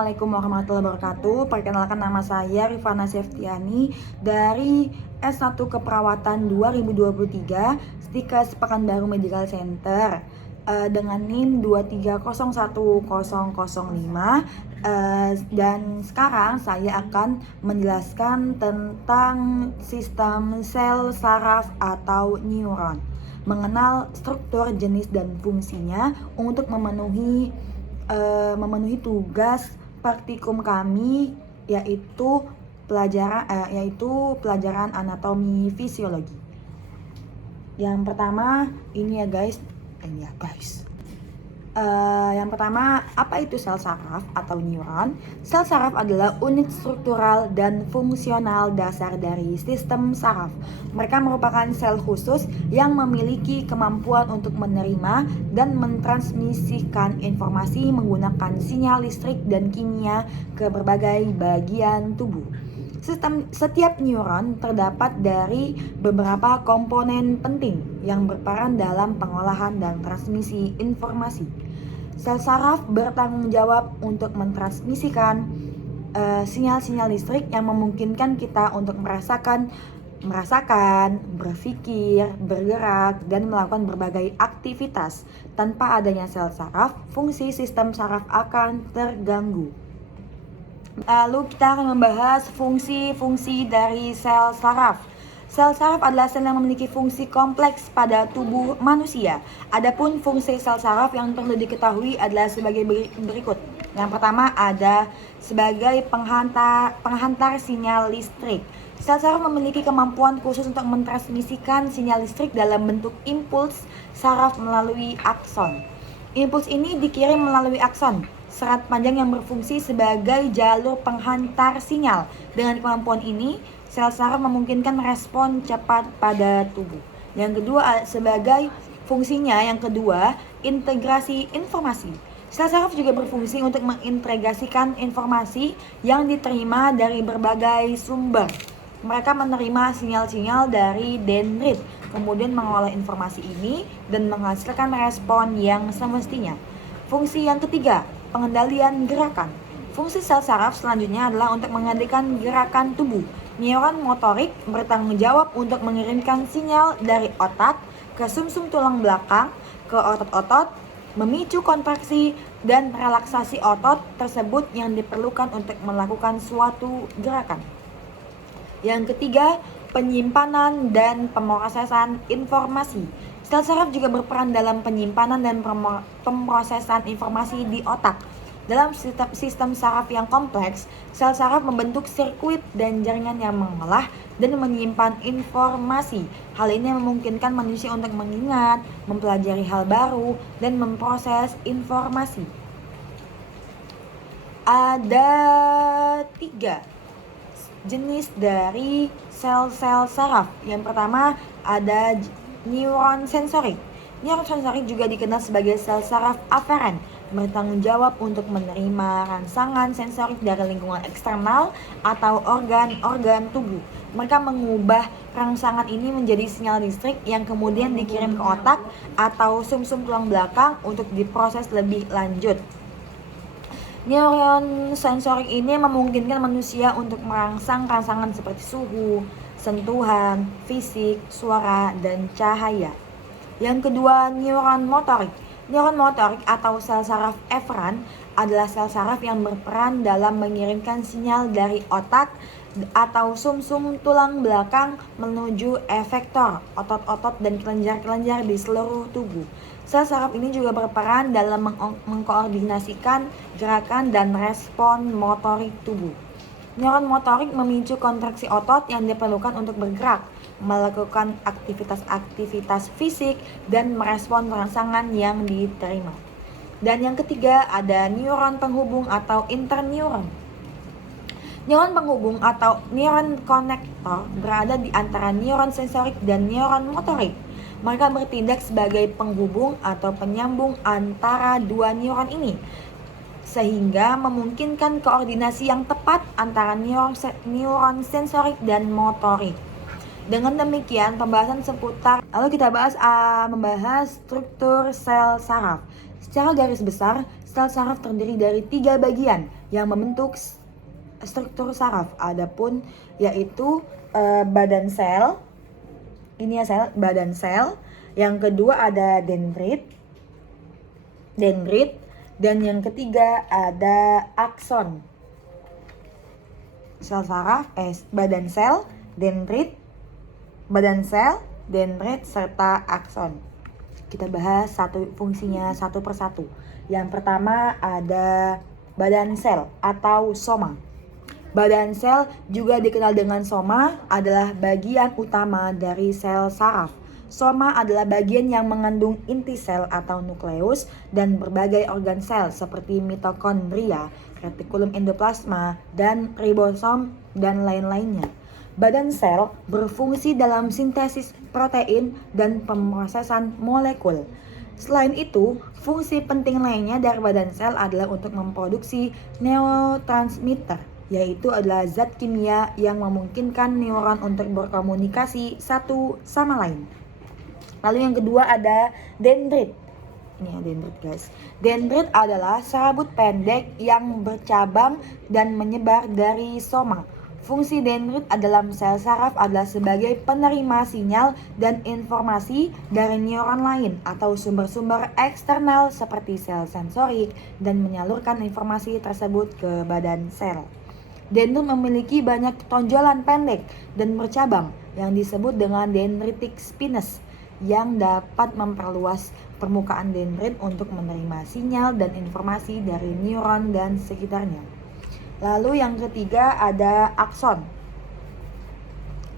Assalamualaikum warahmatullahi wabarakatuh. Perkenalkan, nama saya Rifana Septiani dari S1 Keperawatan 2023 Stikes Pekanbaru Medical Center dengan NIM 2301005. Dan sekarang saya akan menjelaskan tentang sistem sel saraf atau neuron, mengenal struktur, jenis, dan fungsinya untuk memenuhi tugas praktikum kami, yaitu pelajaran anatomi fisiologi. Yang pertama ini ya guys. Yang pertama, apa itu sel saraf atau neuron? Sel saraf adalah unit struktural dan fungsional dasar dari sistem saraf. Mereka merupakan sel khusus yang memiliki kemampuan untuk menerima dan mentransmisikan informasi menggunakan sinyal listrik dan kimia ke berbagai bagian tubuh. Setiap neuron terdapat dari beberapa komponen penting yang berperan dalam pengolahan dan transmisi informasi. Sel saraf bertanggung jawab untuk mentransmisikan sinyal-sinyal listrik yang memungkinkan kita untuk merasakan, berpikir, bergerak, dan melakukan berbagai aktivitas. Tanpa adanya sel saraf, fungsi sistem saraf akan terganggu. Lalu kita akan membahas fungsi-fungsi dari sel saraf. Sel saraf adalah sel yang memiliki fungsi kompleks pada tubuh manusia. Adapun fungsi sel saraf yang perlu diketahui adalah sebagai berikut. Yang pertama ada sebagai penghantar sinyal listrik. Sel saraf memiliki kemampuan khusus untuk mentransmisikan sinyal listrik dalam bentuk impuls saraf melalui akson. Impuls ini dikirim melalui akson, serat panjang yang berfungsi sebagai jalur penghantar sinyal. Dengan kemampuan ini, sel saraf memungkinkan respon cepat pada tubuh. Yang kedua, sebagai fungsinya yang kedua, integrasi informasi. Sel saraf juga berfungsi untuk mengintegrasikan informasi yang diterima dari berbagai sumber. Mereka menerima sinyal-sinyal dari dendrit, kemudian mengolah informasi ini dan menghasilkan respon yang semestinya. Fungsi yang ketiga, pengendalian gerakan. Fungsi sel saraf selanjutnya adalah untuk mengendalikan gerakan tubuh. Neuron motorik bertanggung jawab untuk mengirimkan sinyal dari otak ke sumsum tulang belakang, ke otot-otot, memicu kontraksi dan relaksasi otot tersebut yang diperlukan untuk melakukan suatu gerakan. Yang ketiga, penyimpanan dan pemrosesan informasi. Sel saraf juga berperan dalam penyimpanan dan pemrosesan informasi di otak. Dalam sistem saraf yang kompleks, sel saraf membentuk sirkuit dan jaringan yang mengolah dan menyimpan informasi. Hal ini memungkinkan manusia untuk mengingat, mempelajari hal baru, dan memproses informasi. Ada 3 jenis dari sel-sel saraf. Yang pertama ada neuron sensorik. Neuron sensorik juga dikenal sebagai sel saraf aferen, bertanggung jawab untuk menerima rangsangan sensorik dari lingkungan eksternal atau organ-organ tubuh. Mereka mengubah rangsangan ini menjadi sinyal listrik yang kemudian dikirim ke otak atau sumsum tulang belakang untuk diproses lebih lanjut. Neuron sensorik ini memungkinkan manusia untuk merangsang rangsangan seperti suhu, sentuhan, fisik, suara, dan cahaya. Yang kedua, neuron motorik. Neuron motorik atau sel saraf eferen adalah sel saraf yang berperan dalam mengirimkan sinyal dari otak atau sumsum tulang belakang menuju efektor, otot-otot, dan kelenjar-kelenjar di seluruh tubuh. Sel saraf ini juga berperan dalam mengkoordinasikan gerakan dan respon motorik tubuh. Neuron motorik memicu kontraksi otot yang diperlukan untuk bergerak, melakukan aktivitas fisik, dan merespon rangsangan yang diterima. Dan yang ketiga ada neuron penghubung atau interneuron. Neuron penghubung atau neuron konektor berada di antara neuron sensorik dan neuron motorik. Mereka bertindak sebagai penghubung atau penyambung antara dua neuron ini, sehingga memungkinkan koordinasi yang tepat antara neuron sensorik dan motorik. Dengan demikian, pembahasan seputar, lalu kita membahas struktur sel saraf. Secara garis besar, sel saraf terdiri dari 3 bagian yang membentuk struktur saraf. Adapun yaitu badan sel, ini ya badan sel. Yang kedua ada dendrit, dan yang ketiga ada akson. Sel saraf, badan sel, dendrit, serta akson. Kita bahas fungsinya satu persatu. Yang pertama ada badan sel atau soma. Badan sel juga dikenal dengan soma adalah bagian utama dari sel saraf. Soma adalah bagian yang mengandung inti sel atau nukleus dan berbagai organ sel seperti mitokondria, retikulum endoplasma, dan ribosom dan lain-lainnya. Badan sel berfungsi dalam sintesis protein dan pemrosesan molekul. Selain itu, fungsi penting lainnya dari badan sel adalah untuk memproduksi neurotransmitter, yaitu adalah zat kimia yang memungkinkan neuron untuk berkomunikasi satu sama lain. Lalu yang kedua ada dendrit. Ini ya dendrit guys. Dendrit adalah serabut pendek yang bercabang dan menyebar dari soma. Fungsi dendrit dalam sel saraf adalah sebagai penerima sinyal dan informasi dari neuron lain atau sumber-sumber eksternal seperti sel sensorik dan menyalurkan informasi tersebut ke badan sel. Dendrit memiliki banyak tonjolan pendek dan bercabang yang disebut dengan dendritic spines yang dapat memperluas permukaan dendrit untuk menerima sinyal dan informasi dari neuron dan sekitarnya. Lalu yang ketiga ada akson.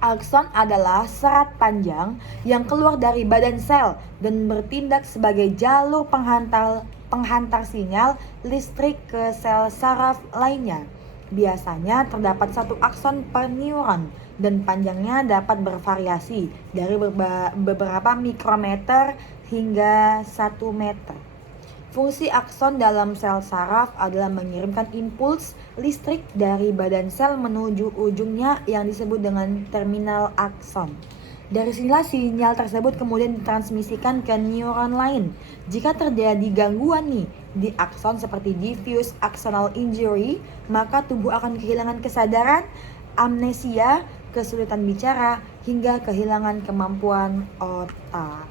Akson adalah serat panjang yang keluar dari badan sel dan bertindak sebagai jalur penghantar sinyal listrik ke sel saraf lainnya. Biasanya terdapat 1 akson per neuron dan panjangnya dapat bervariasi dari beberapa mikrometer hingga 1 meter. Fungsi akson dalam sel saraf adalah mengirimkan impuls listrik dari badan sel menuju ujungnya yang disebut dengan terminal akson. Dari sinilah sinyal tersebut kemudian ditransmisikan ke neuron lain. Jika terjadi gangguan di akson seperti diffuse axonal injury, maka tubuh akan kehilangan kesadaran, amnesia, kesulitan bicara, hingga kehilangan kemampuan otak.